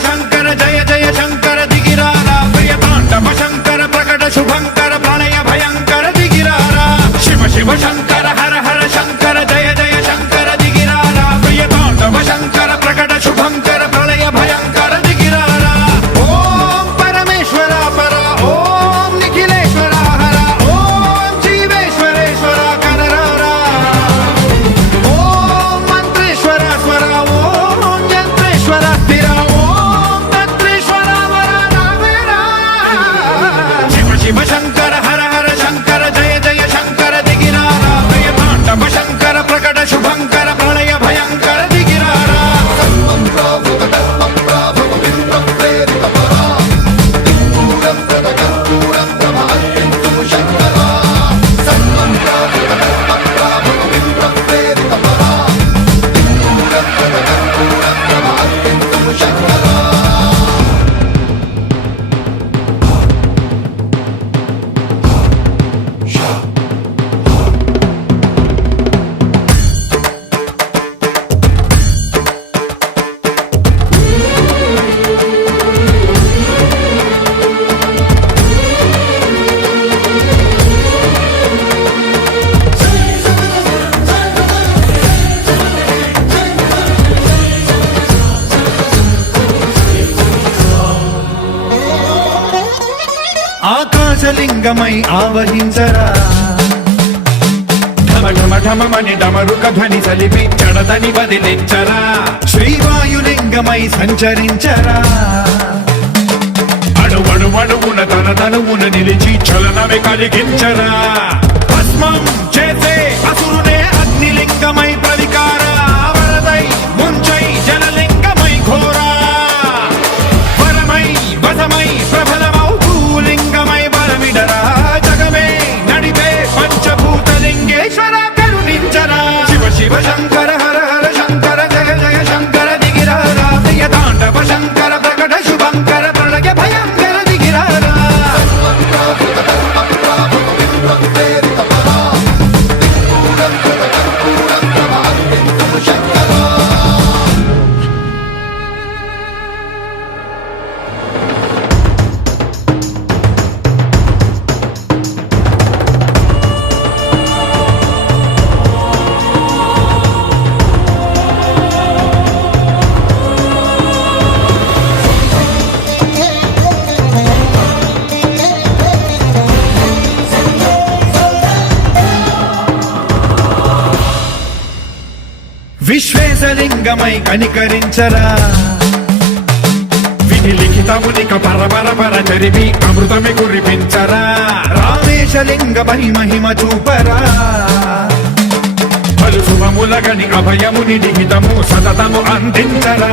శంకర జయ జయ శంకర దిగిరారా ప్రియ తాండవ శంకర ప్రకట శుభంకర ప్రళయ భయంకర దిగిరారా శివ శివ శంకర హర హర శంకర జయ జయ శంకర దిగిరారా ప్రియ తాండవ శంకర ప్రకట శుభంకర ప్రళయ భయంకర దిగిరారా ఓం పరమేశ్వర పర ఓం నిఖిలేశ్వర హర ఓం జీవేశ్వరేశ్వర కరరారా ఓం మంత్రేశ్వర స్వర ఓం యంత్రేశ్వర స్థిర ఓం తంత్రేశ్వర వర నావేరా శివ శివ శంకర హర హర శంకర జయ జయ శంకర దిగిరారా ప్రియ తాండవ శంకర ప్రకట శుభంకర ప్రళయ భయంకర దిగిరారా ఆకాశలింగమై ఆవహించరా ఢమ ఢమ ఢమమని డమరుక ధ్వని సలిపి చడదని వదిలించరా శ్రీవాయులింగమై సంచరించరా అణువణువున తన తనువున నిలిచి చలనమే కలిగించరా భస్మం చేసే అసురునే అగ్నిలింగమై ప్రవికార వరదై ముంచై జలలింగమై ఘోరా వరమై వసమై ప్రబలమౌ భూలింగమై బలమిడరా జగమే నడిపే పంచభూతలింగేశ్వర కరుణించరా శివ శివ శంకర హర హర శంకర జయ జయ శంకర దిగిరారా ప్రియ తాండవ శంకర ప్రకట శుభంకర ప్రళయ భయంకర దిగిరారా విశ్వేశలింగమై కనికరించరా విధి లిఖితమునిక పరపర పర చరివి అమృతమి కురిపించరా రామేశలింగమై మహిమ చూపరా పలు శుభములగని అభయముని లిఖితము సతతము అందించరా